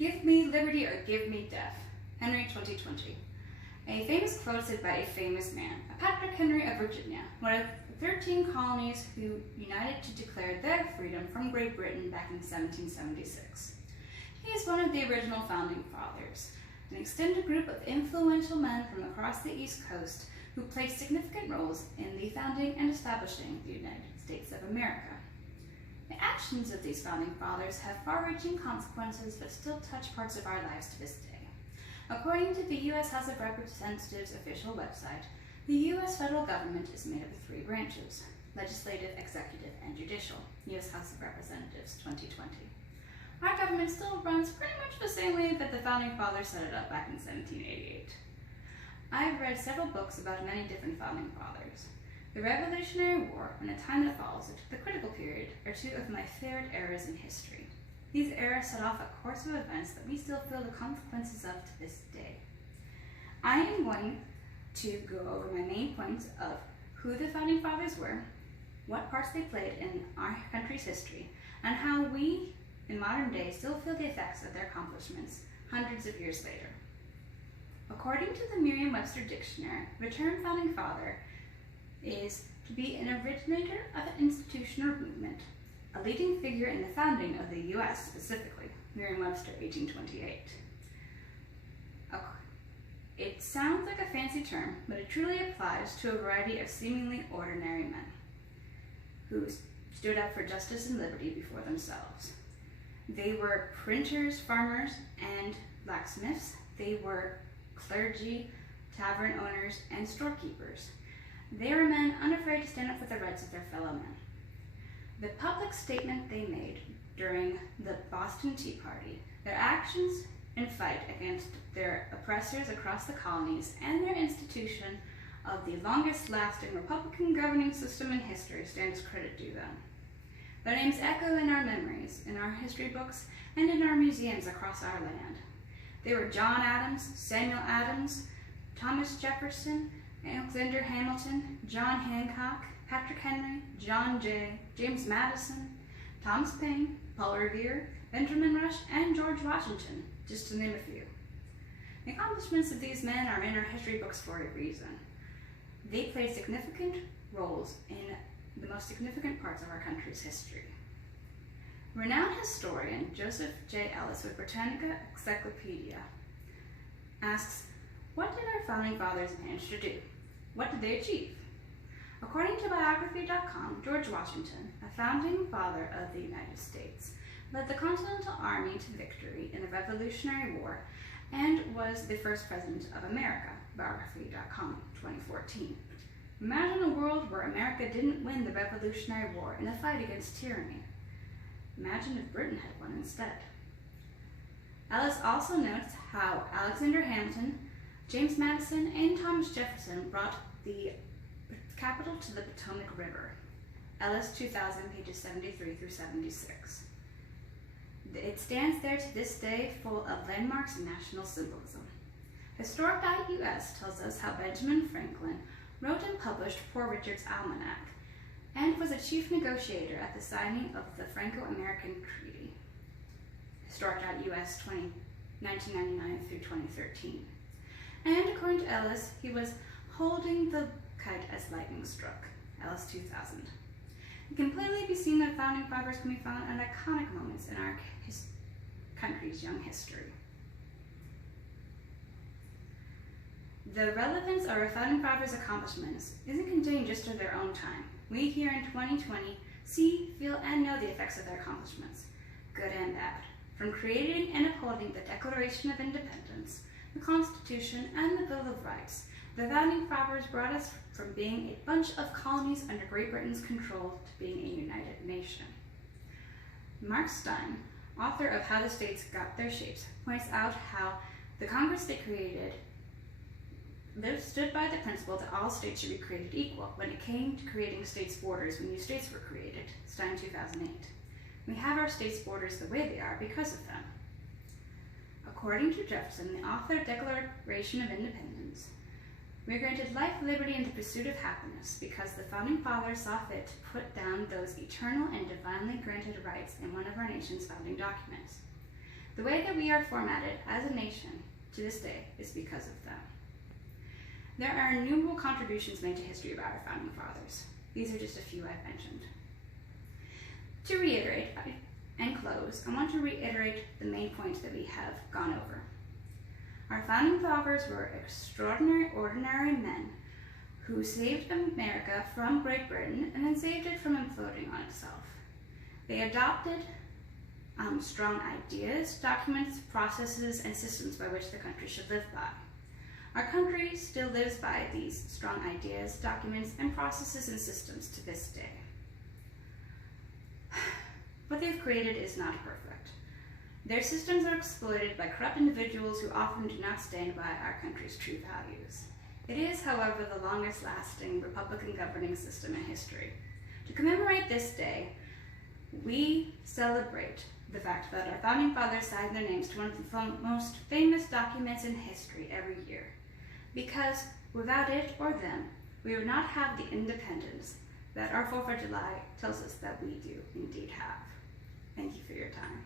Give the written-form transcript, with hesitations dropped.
Give me liberty or give me death. Henry 2020. A famous quote said by a famous man, Patrick Henry of Virginia, one of 13 colonies who united to declare their freedom from Great Britain back in 1776. He is one of the original founding fathers, an extended group of influential men from across the East Coast who played significant roles in the founding and establishing the United States of America. The actions of these founding fathers have far-reaching consequences that still touch parts of our lives to this day. According to the U.S. House of Representatives official website, the U.S. federal government is made up of 3 branches: legislative, executive, and judicial. U.S. House of Representatives 2020. Our government still runs pretty much the same way that the founding fathers set it up back in 1788. I've read several books about many different founding fathers. The Revolutionary War and the time that follows it, the critical period, are 2 of my favorite eras in history. These eras set off a course of events that we still feel the consequences of to this day. I am going to go over my main points of who the founding fathers were, what parts they played in our country's history, and how we, in modern day, still feel the effects of their accomplishments hundreds of years later. According to the Merriam-Webster Dictionary, the term founding father is to be an originator of an institution or movement, a leading figure in the founding of the U.S. specifically, Merriam-Webster 1828. It sounds like a fancy term, but it truly applies to a variety of seemingly ordinary men who stood up for justice and liberty before themselves. They were printers, farmers, and blacksmiths. They were clergy, tavern owners, and storekeepers. They were men unafraid to stand up for the rights of their fellow men. The public statement they made during the Boston Tea Party, their actions and fight against their oppressors across the colonies, and their institution of the longest-lasting Republican governing system in history stands credit due them. Their names echo in our memories, in our history books, and in our museums across our land. They were John Adams, Samuel Adams, Thomas Jefferson, Alexander Hamilton, John Hancock, Patrick Henry, John Jay, James Madison, Thomas Paine, Paul Revere, Benjamin Rush, and George Washington, just to name a few. The accomplishments of these men are in our history books for a reason. They played significant roles in the most significant parts of our country's history. Renowned historian Joseph J. Ellis with Britannica Encyclopedia asks, what did our founding fathers manage to do? What did they achieve? According to biography.com, George Washington, a founding father of the United States, led the Continental Army to victory in the Revolutionary War and was the first president of America, biography.com, 2014. Imagine a world where America didn't win the Revolutionary War in a fight against tyranny. Imagine if Britain had won instead. Ellis also notes how Alexander Hamilton, James Madison, and Thomas Jefferson brought the capital to the Potomac River. Ellis 2000, pages 73 through 76. It stands there to this day full of landmarks and national symbolism. Historic.us tells us how Benjamin Franklin wrote and published Poor Richard's Almanac, and was a chief negotiator at the signing of the Franco-American Treaty. Historic.us 1999 through 2013. And according to Ellis, he was holding the kite as lightning struck, Ellis 2000. It can plainly be seen that founding fathers can be found at iconic moments in our country's young history. The relevance of our founding fathers' accomplishments isn't contained just to their own time. We here in 2020 see, feel, and know the effects of their accomplishments, good and bad. From creating and upholding the Declaration of Independence, the Constitution, and the Bill of Rights, the founding fathers brought us from being a bunch of colonies under Great Britain's control to being a united nation. Mark Stein, author of How the States Got Their Shapes, points out how the Congress they created stood by the principle that all states should be created equal when it came to creating states' borders when new states were created, Stein 2008. We have our states' borders the way they are because of them. According to Jefferson, the author of Declaration of Independence, we are granted life, liberty, and the pursuit of happiness because the founding fathers saw fit to put down those eternal and divinely granted rights in one of our nation's founding documents. The way that we are formatted as a nation to this day is because of them. There are innumerable contributions made to history by our founding fathers. These are just a few I've mentioned. To reiterate and close, I want to reiterate the main points that we have gone over. Our founding fathers were extraordinary, ordinary men who saved America from Great Britain and then saved it from imploding on itself. They adopted strong ideas, documents, processes, and systems by which the country should live by. Our country still lives by these strong ideas, documents, and processes and systems to this day. What they've created is not perfect. Their systems are exploited by corrupt individuals who often do not stand by our country's true values. It is, however, the longest lasting Republican governing system in history. To commemorate this day, we celebrate the fact that our founding fathers signed their names to one of the most famous documents in history every year. Because without it or them, we would not have the independence that our 4th of July tells us that we do indeed have. Thank you for your time.